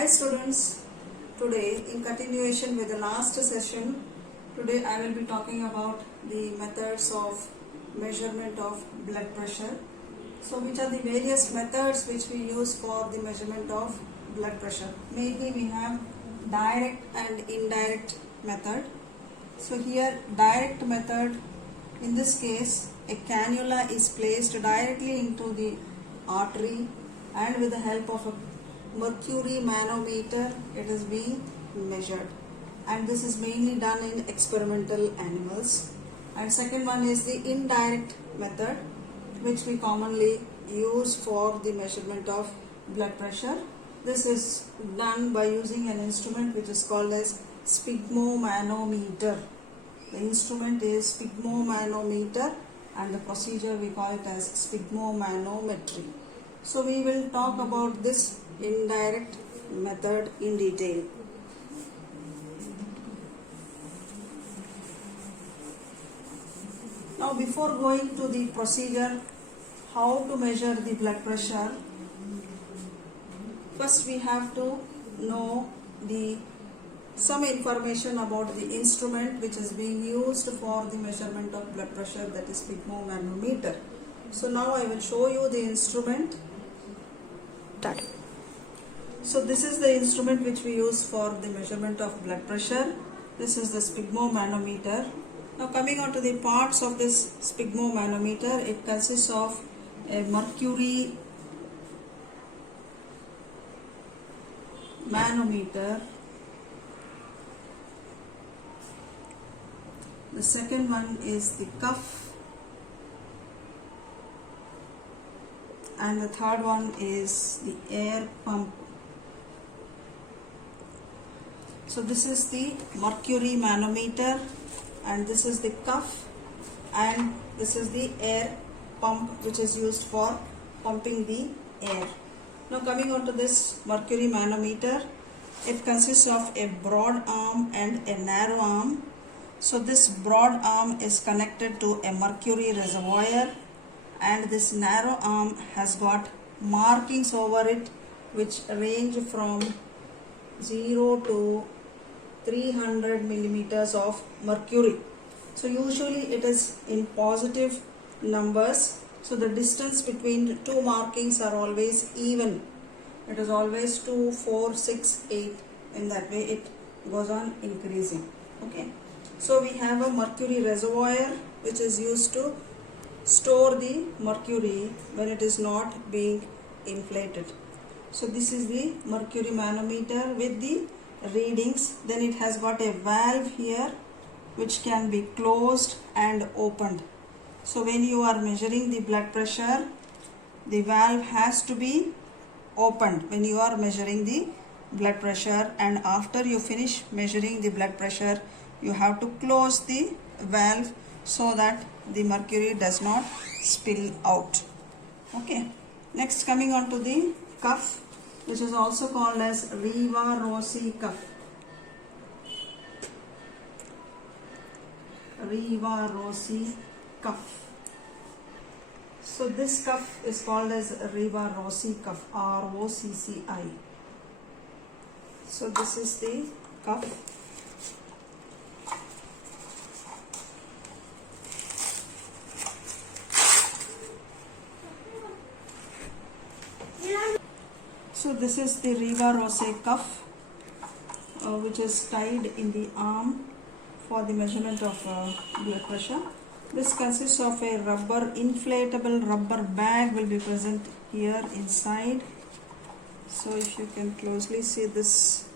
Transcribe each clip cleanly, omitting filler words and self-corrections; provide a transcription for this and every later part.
Hi students, today in continuation with the last session, today I will be talking about the methods of measurement of blood pressure. So which are the various methods which we use for the measurement of blood pressure? Mainly we have direct and indirect method. So here direct method, in this case a cannula is placed directly into the artery and with the help of a mercury manometer it is being measured, and this is mainly done in experimental animals. And second one is the indirect method, which we commonly use for the measurement of blood pressure. This is done by using an instrument which is called as sphygmomanometer. The instrument is sphygmomanometer and the procedure we call it as sphygmomanometry. So we will talk about this indirect method in detail. Now before going to the procedure, how to measure the blood pressure, first we have to know some information about the instrument which is being used for the measurement of blood pressure, that is sphygmomanometer. So now I will show you the instrument. So this is the instrument which we use for the measurement of blood pressure. This is the sphygmomanometer. Now coming on to the parts of this sphygmomanometer, it consists of a mercury manometer. The second one is the cuff, and the third one is the air pump. So this is the mercury manometer, and this is the cuff, and this is the air pump which is used for pumping the air. Now coming on to this mercury manometer, it consists of a broad arm and a narrow arm. So this broad arm is connected to a mercury reservoir, and this narrow arm has got markings over it which range from 0 to 300 millimeters of mercury. So usually it is in positive numbers. So the distance between two markings are always even. It is always 2, 4, 6, 8. In that way it goes on increasing. Okay. So we have a mercury reservoir which is used to store the mercury when it is not being inflated. So this is the mercury manometer with the readings. Then it has got a valve here which can be closed and opened. So when you are measuring the blood pressure, the valve has to be opened when you are measuring the blood pressure, and after you finish measuring the blood pressure, you have to close the valve so that the mercury does not spill out. Okay. Next, coming on to the cuff, which is also called as Riva-Rossi cuff. Riva-Rossi cuff. So this cuff is called as Riva-Rossi cuff, R-O-C-C-I. So this is the cuff. So this is the Riva-Rossi cuff, which is tied in the arm for the measurement of blood pressure. This consists of a inflatable rubber bag will be present here inside. So if you can closely see this,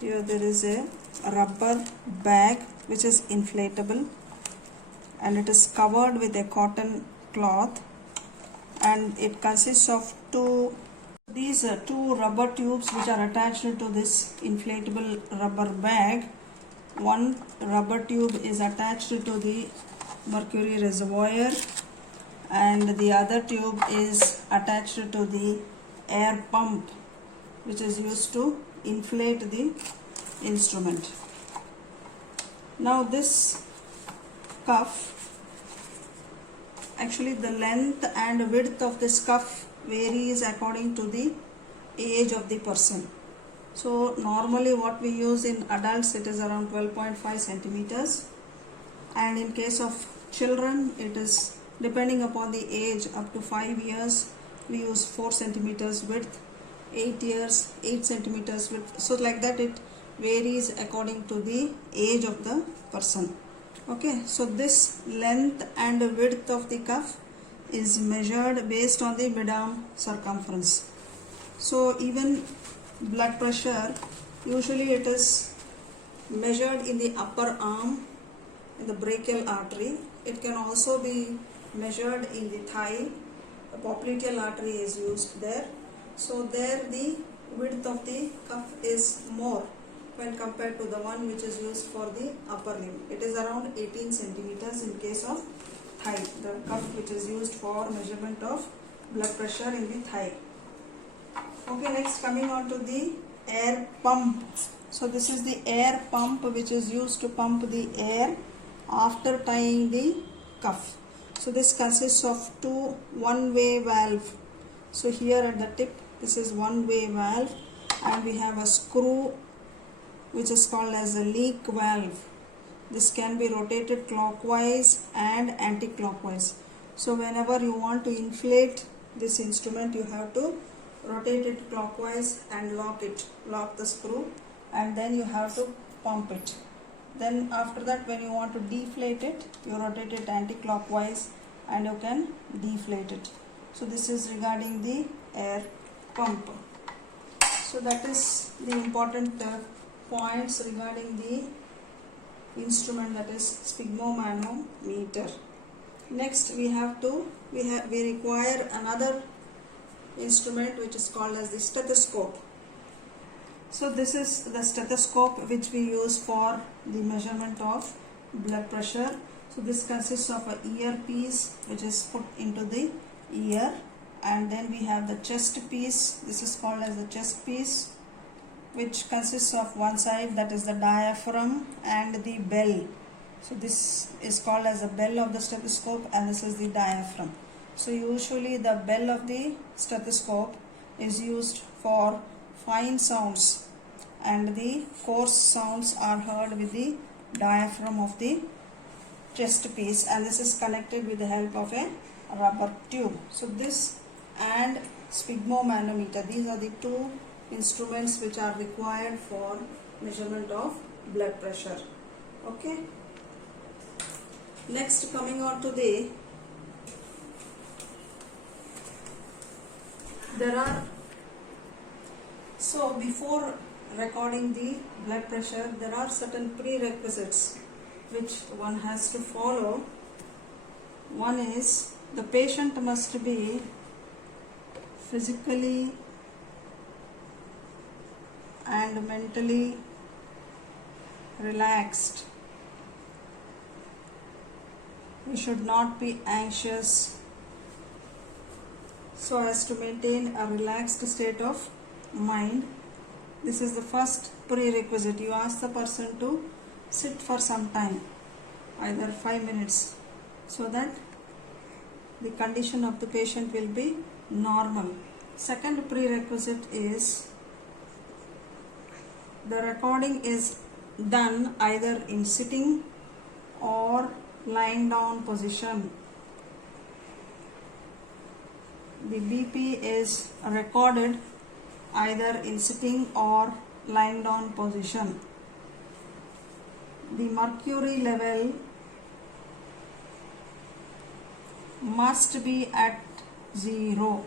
here there is a rubber bag which is inflatable, and it is covered with a cotton cloth, and it consists of these are two rubber tubes which are attached to this inflatable rubber bag. One rubber tube is attached to the mercury reservoir, and the other tube is attached to the air pump which is used to inflate the instrument. Now this cuff, actually the length and width of this cuff varies according to the age of the person. So normally what we use in adults, it is around 12.5 centimeters, and in case of children it is depending upon the age. Up to 5 years we use 4 centimeters width, 8 years 8 centimeters width. So like that it varies according to the age of the person. Okay, so this length and width of the cuff is measured based on the mid-arm circumference. So even blood pressure, usually it is measured in the upper arm, in the brachial artery. It can also be measured in the thigh. The popliteal artery is used there. So there the width of the cuff is more when compared to the one which is used for the upper limb. It is around 18 centimeters in case of thigh, the cuff which is used for measurement of blood pressure in the thigh. Okay, next coming on to the air pump. So this is the air pump which is used to pump the air after tying the cuff. So this consists of two one-way valve. So here at the tip, this is one-way valve, and we have a screw which is called as a leak valve. This can be rotated clockwise and anti-clockwise. So whenever you want to inflate this instrument, you have to rotate it clockwise and lock the screw, and then you have to pump it. Then after that, when you want to deflate it, you rotate it anti-clockwise and you can deflate it. So this is regarding the air pump. So that is the important points regarding the instrument, that is sphygmomanometer. Next we require another instrument which is called as the stethoscope. So this is the stethoscope which we use for the measurement of blood pressure. So this consists of a earpiece which is put into the ear, and then we have the chest piece. This is called as the chest piece, which consists of one side, that is the diaphragm, and the bell. So this is called as the bell of the stethoscope, and this is the diaphragm. So usually the bell of the stethoscope is used for fine sounds, and the coarse sounds are heard with the diaphragm of the chest piece, and this is connected with the help of a rubber tube. So this and sphygmomanometer, these are the two instruments which are required for measurement of blood pressure. Okay, next coming on to the so before recording the blood pressure, there are certain prerequisites which one has to follow. One is the patient must be physically and mentally relaxed. We should not be anxious, so as to maintain a relaxed state of mind. This is the first prerequisite. You ask the person to sit for some time, either 5 minutes, so that the condition of the patient will be normal. Second prerequisite is the recording is done either in sitting or lying down position. The BP is recorded either in sitting or lying down position. The mercury level must be at 0.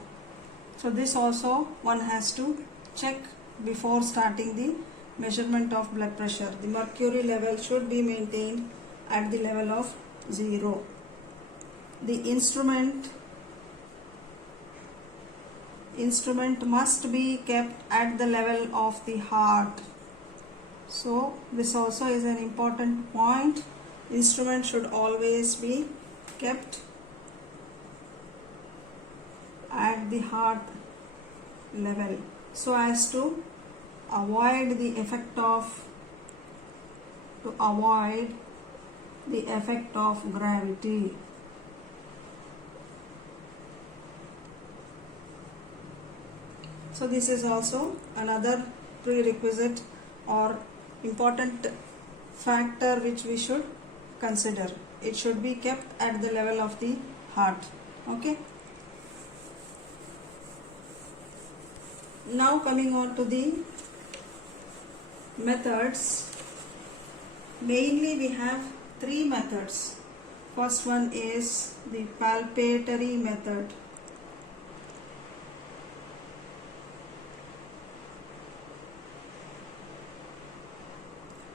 So this also one has to check before starting the measurement of blood pressure. The mercury level should be maintained at the level of 0. The instrument must be kept at the level of the heart. So this also is an important point. Instrument should always be kept at the heart level, so as to avoid the effect of gravity. So this is also another prerequisite or important factor which we should consider. It should be kept at the level of the heart. Okay. Now coming on to the methods. Mainly we have three methods. First one is the palpatory method.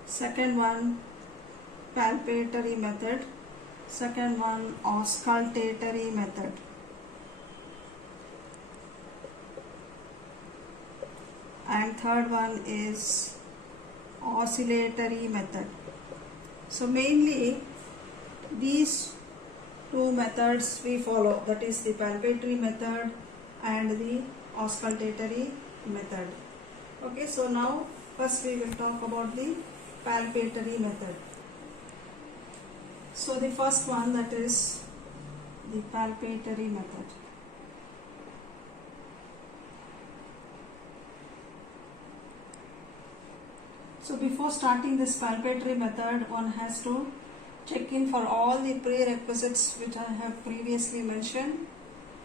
Second one, palpatory method. Second one, auscultatory method. And third one is oscillatory method. So mainly these two methods we follow, that is the palpatory method and the auscultatory method. Okay, so now first we will talk about the palpatory method. So the first one, that is the palpatory method. So before starting this palpatory method, one has to check in for all the prerequisites which I have previously mentioned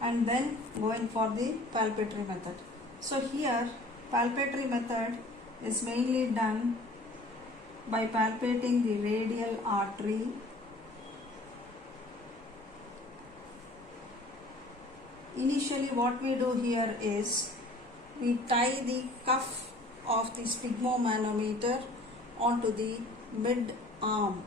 and then go in for the palpatory method. So here palpatory method is mainly done by palpating the radial artery Initially what we do here is we tie the cuff of the sphygmomanometer onto the mid arm.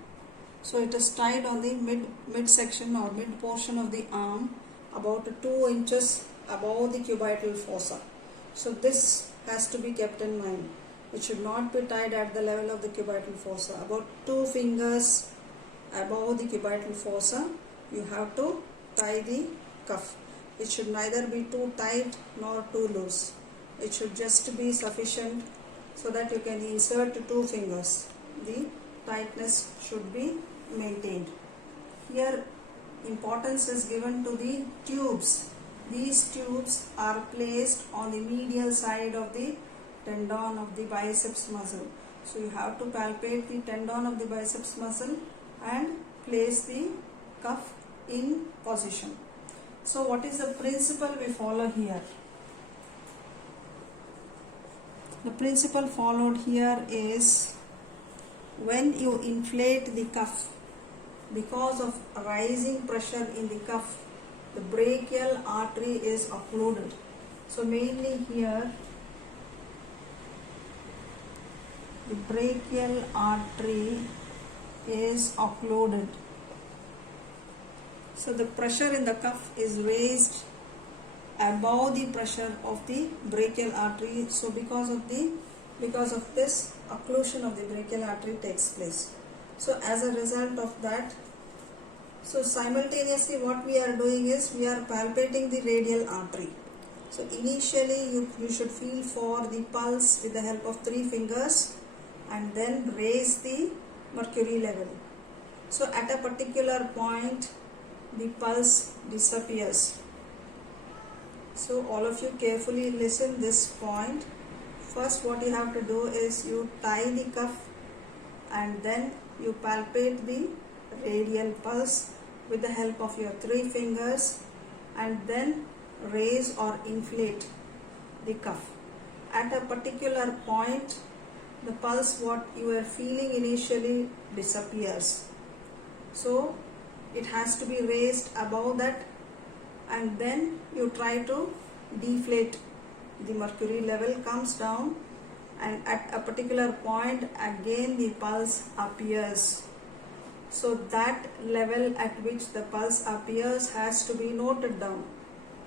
So it is tied on the mid section or mid portion of the arm, about 2 inches above the cubital fossa. So this has to be kept in mind. It should not be tied at the level of the cubital fossa. About 2 fingers above the cubital fossa, you have to tie the cuff. It should neither be too tight nor too loose. It should just be sufficient so that you can insert 2 fingers. The tightness should be maintained. Here importance is given to the tubes. These tubes are placed on the medial side of the tendon of the biceps muscle. So you have to palpate the tendon of the biceps muscle and place the cuff in position. So what is the principle we follow here? The principle followed here is when you inflate the cuff, because of rising pressure in the cuff, the brachial artery is occluded. So mainly here the brachial artery is occluded. So the pressure in the cuff is raised above the pressure of the brachial artery. So because of this, occlusion of the brachial artery takes place. So as a result of that, so simultaneously what we are doing is we are palpating the radial artery. So initially you should feel for the pulse with the help of 3 fingers and then raise the mercury level. So at a particular point the pulse disappears. So all of you carefully listen this point. First what you have to do is you tie the cuff and then you palpate the radial pulse with the help of your 3 fingers and then raise or inflate the cuff. At a particular point the pulse what you are feeling initially disappears. So it has to be raised above that and then you try to deflate. The mercury level comes down and at a particular point again the pulse appears. So that level at which the pulse appears has to be noted down,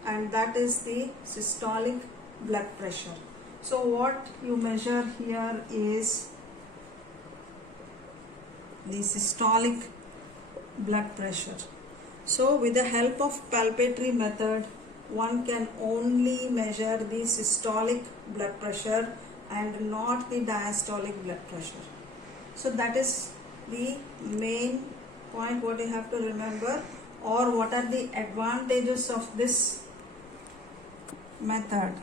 and that is the systolic blood pressure. So what you measure here is the systolic blood pressure. So with the help of palpatory method, one can only measure the systolic blood pressure and not the diastolic blood pressure. So that is the main point what you have to remember, or what are the advantages of this method.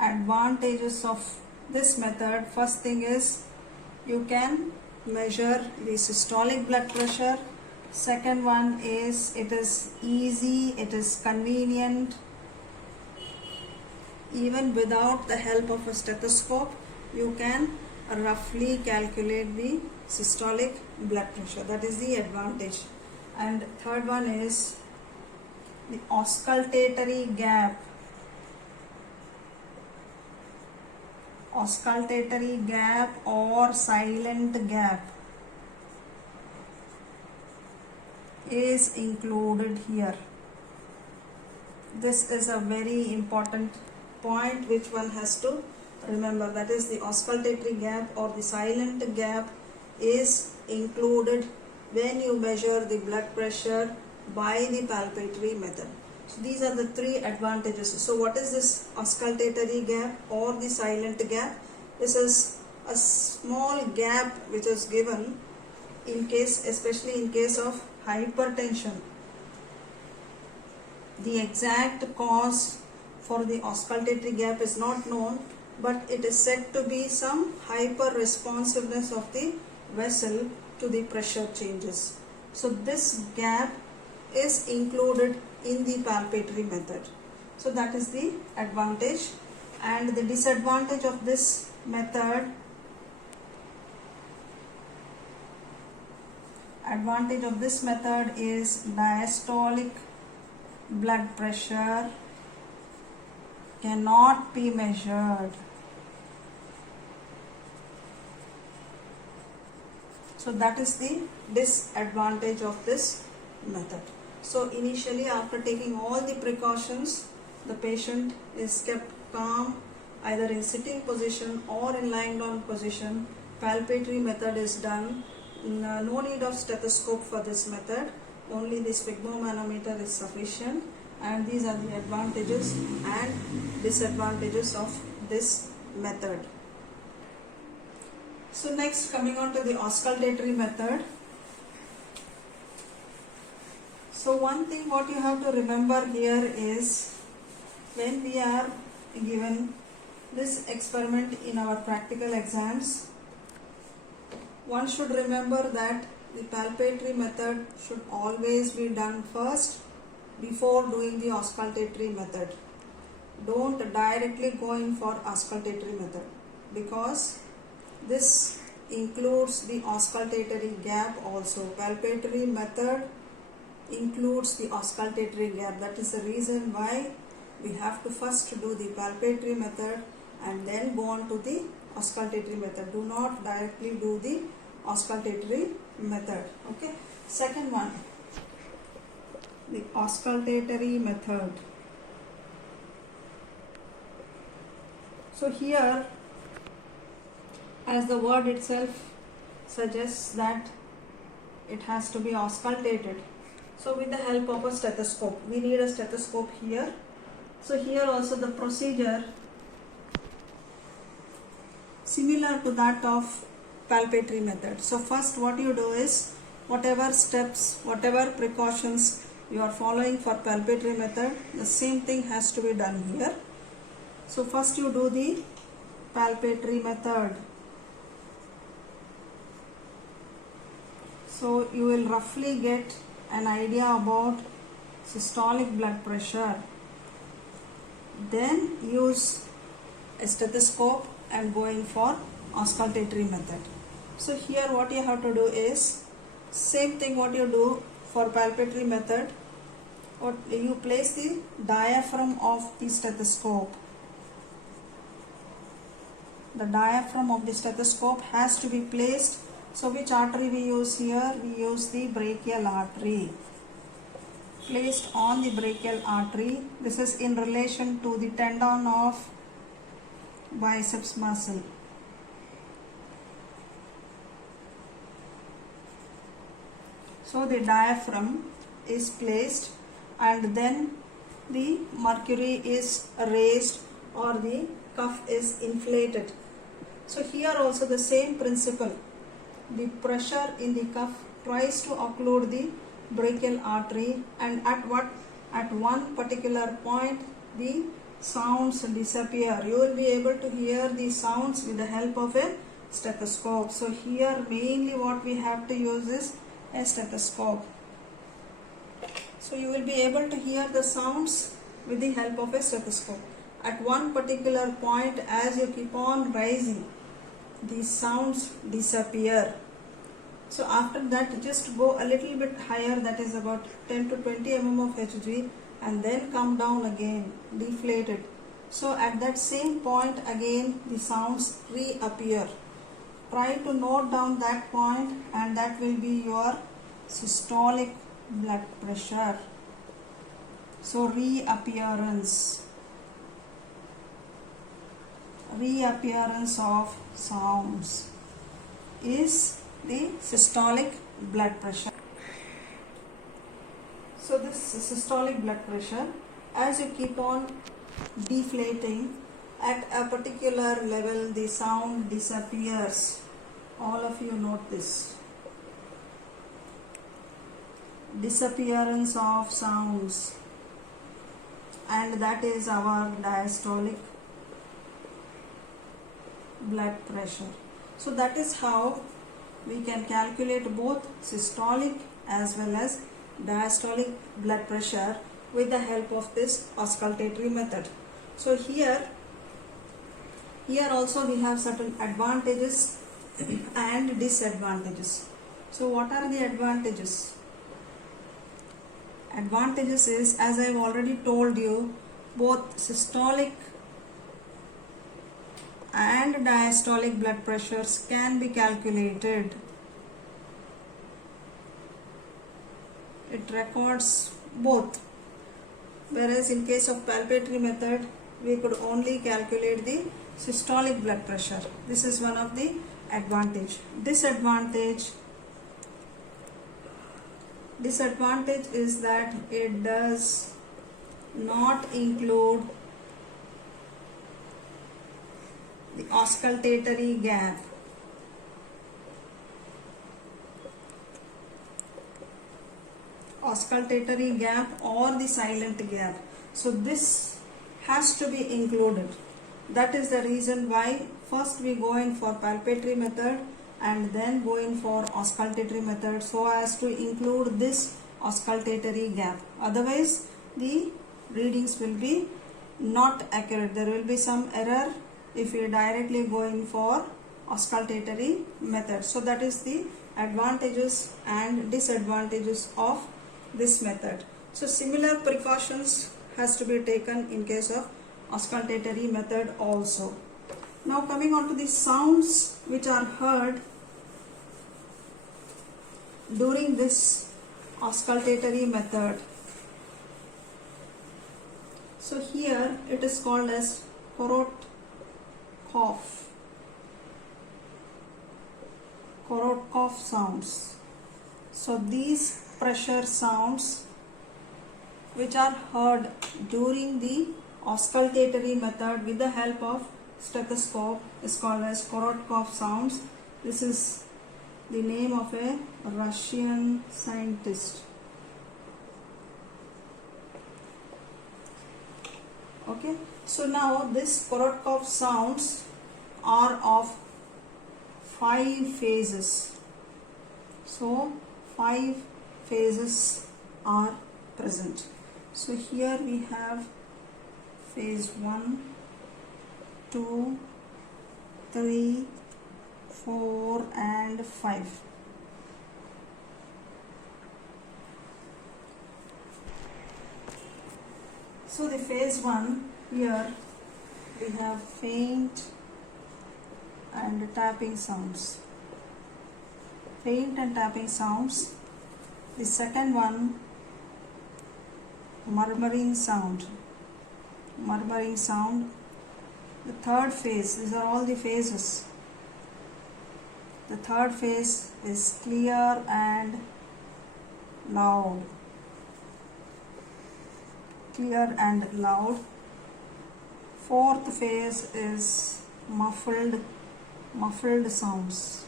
advantages of this method. First thing is you can measure the systolic blood pressure. Second one is it is easy, it is convenient. Even without the help of a stethoscope, you can roughly calculate the systolic blood pressure. That is the advantage. And third one is the auscultatory gap. Auscultatory gap or silent gap is included here. This is a very important point which one has to remember. That is, the auscultatory gap or the silent gap is included when you measure the blood pressure by the palpatory method. So these are the three advantages. So what is this auscultatory gap or the silent gap? This is a small gap which is given in case, especially in case of hypertension. The exact cause for the auscultatory gap is not known, but it is said to be some hyper responsiveness of the vessel to the pressure changes. So this gap is included in the palpatory method. So that is the advantage. And the disadvantage of this method, is diastolic blood pressure cannot be measured. So that is the disadvantage of this method. So initially, after taking all the precautions, the patient is kept calm either in sitting position or in lying down position. Palpatory method is done. No need of stethoscope for this method. Only the sphygmomanometer is sufficient. And these are the advantages and disadvantages of this method. So next, coming on to the auscultatory method. So one thing what you have to remember here is, when we are given this experiment in our practical exams, one should remember that the palpatory method should always be done first before doing the auscultatory method. Don't directly go in for auscultatory method, because this includes the auscultatory gap also. Palpatory method includes the auscultatory gap. That is the reason why we have to first do the palpatory method and then go on to the auscultatory method. Do not directly do the auscultatory method. Okay. Second one, the auscultatory method. So here, as the word itself suggests, that it has to be auscultated. So with the help of a stethoscope, we need a stethoscope here. So here also the procedure similar to that of palpatory method. So first what you do is, whatever steps, whatever precautions you are following for palpatory method, the same thing has to be done here. So first you do the palpatory method. So you will roughly get an idea about systolic blood pressure. Then use a stethoscope and going for auscultatory method. So here what you have to do is, same thing what you do for palpatory method. You place the diaphragm of the stethoscope. The diaphragm of the stethoscope has to be placed. So which artery we use here? We use the brachial artery. Placed on the brachial artery. This is in relation to the tendon of biceps muscle. So the diaphragm is placed, and then the mercury is raised or the cuff is inflated. So here also the same principle. The pressure in the cuff tries to occlude the brachial artery, and at one particular point the sounds disappear. You will be able to hear the sounds with the help of a stethoscope. So here mainly what we have to use is a stethoscope. So you will be able to hear the sounds with the help of a stethoscope. At one particular point, as you keep on rising, these sounds disappear. So after that, just go a little bit higher, that is about 10 to 20 mm of Hg, and then come down again, deflated. So at that same point again the sounds reappear. Try to note down that point, and that will be your systolic blood pressure. So reappearance of sounds is the systolic blood pressure. So this systolic blood pressure, as you keep on deflating, at a particular level the sound disappears. All of you note this. Disappearance of sounds, and that is our diastolic blood pressure. So that is how we can calculate both systolic as well as diastolic blood pressure with the help of this auscultatory method. So here also we have certain advantages and disadvantages. So what are the advantages? Advantages is, as I have already told you, both systolic and diastolic blood pressures can be calculated. It records both, whereas in case of palpatory method we could only calculate the systolic blood pressure. This is one of the advantage. Disadvantage is that it does not include the auscultatory gap. Auscultatory gap or the silent gap. So this has to be included. That is the reason why first we go in for palpatory method and then go in for auscultatory method, so as to include this auscultatory gap. Otherwise the readings will be not accurate. There will be some error if we directly go in for auscultatory method. So that is the advantages and disadvantages of this method. So similar precautions has to be taken in case of auscultatory method also. Now coming on to the sounds which are heard during this auscultatory method. So here it is called as Korotkov sounds. So these pressure sounds which are heard during the auscultatory method with the help of stethoscope is called as Korotkov sounds. This is the name of a Russian scientist. Okay, so now this Korotkov sounds are of 5 phases. So 5 phases are present. So here we have phase 1, 2, 3, 4 and 5. So the phase 1, here we have faint and tapping sounds. Faint and tapping sounds. The second one, murmuring sound. Murmuring sound. The third phase, these are all the phases. The third phase is clear and loud. Clear and loud. Fourth phase is muffled sounds.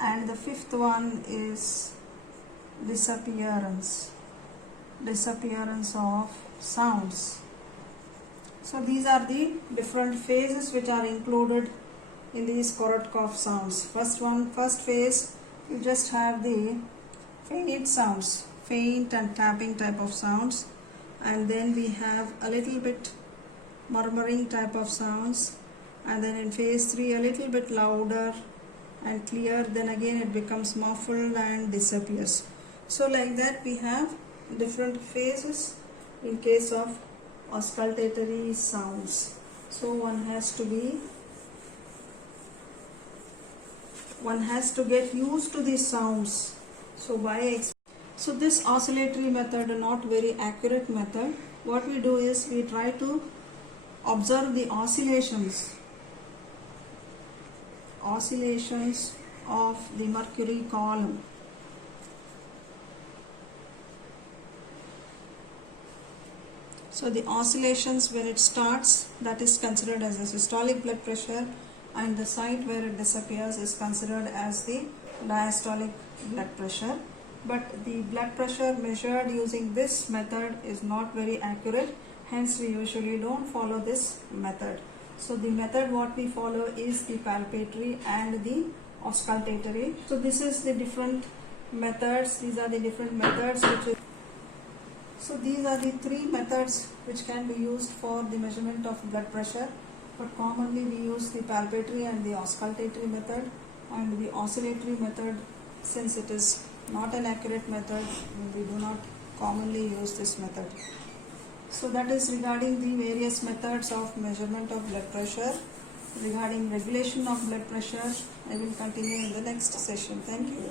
And the the fifth one is disappearance of sounds. So these are the different phases which are included in these Korotkov sounds. First phase, you just have the faint sounds, faint and tapping type of sounds, and then we have a little bit murmuring type of sounds, and then in phase 3 a little bit louder and clear, then again it becomes muffled and disappears. So like that we have different phases in case of auscultatory sounds. So one has to get used to these sounds. So this oscillatory method, not very accurate method. What we do is we try to observe the oscillations of the mercury column. So the oscillations when it starts, that is considered as the systolic blood pressure, and the site where it disappears is considered as the diastolic blood pressure. But the blood pressure measured using this method is not very accurate, hence we usually don't follow this method. So the method what we follow is the palpatory and the auscultatory. So this is the different methods, these are the different methods so these are the three methods which can be used for the measurement of blood pressure, but commonly we use the palpatory and the auscultatory method, and the oscillatory method, since it is not an accurate method, we do not commonly use this method. So that is regarding the various methods of measurement of blood pressure. Regarding regulation of blood pressure, I will continue in the next session. Thank you.